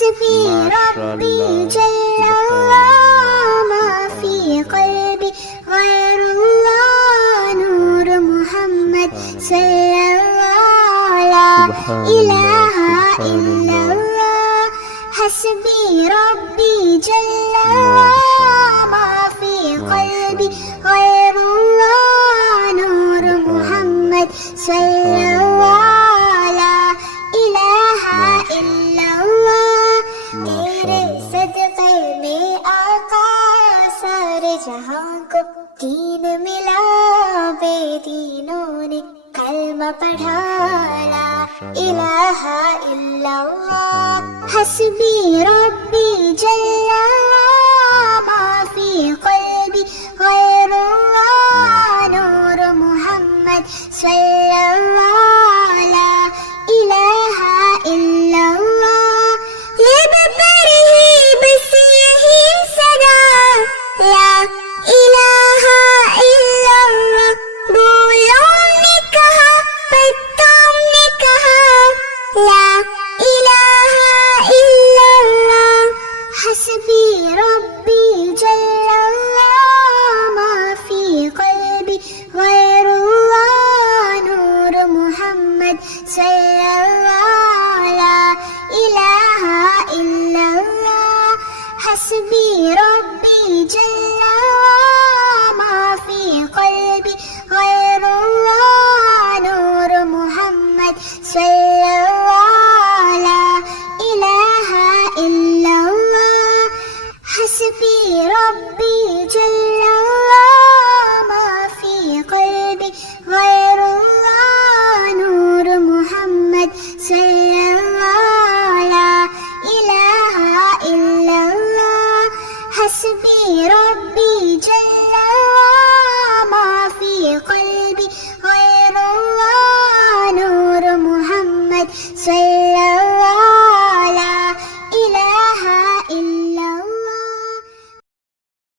حسبي ربي جل الله ما في قلبي غير الله نور محمد صلى الله لا إله إلا الله حسبي ربي جل الله ما في قلبي غير الله نور محمد صلى الله لا إله إلا الله तेरे सदक़े में आका सारे जहां को दीन मिला बेदीनों ने कलमा पढ़ा ला इलाहा इल्लल्लाह हस्बी रब्बी जल्ला मा फी क़ल्बी गैरुल्लाह नूर मुहम्मद सल्लल्लाहु ला इलाहा इल्लल्लाह लब पर ही बस यही सदा ला इलाहा इल्लल्लाह बोलों ने कहा पत्तों ने कहा ला इलाहा इल्लल्लाह हस्बी रब्बी जल्लल्लाह मा फी क़ल्बी गैरुल्लाह नूर मुहम्मद सल्लल्लाहु ला इलाहा इल्लल्लाह हस्बी रब्बी जल्लल्लाह मा फी क़ल्बी गैरुल्लाह नूर मुहम्मद सल्लल्लाहु ला इलाहा इल्लल्लाह हस्बी रब्बी जल्लल्लाह मा फी क़ल्बी गैरुल्लाह नूर मुहम्मद सल्लल्लाहु ला इलाहा इल्लल्लाह हस्बी रब्बी जल्लल्लाह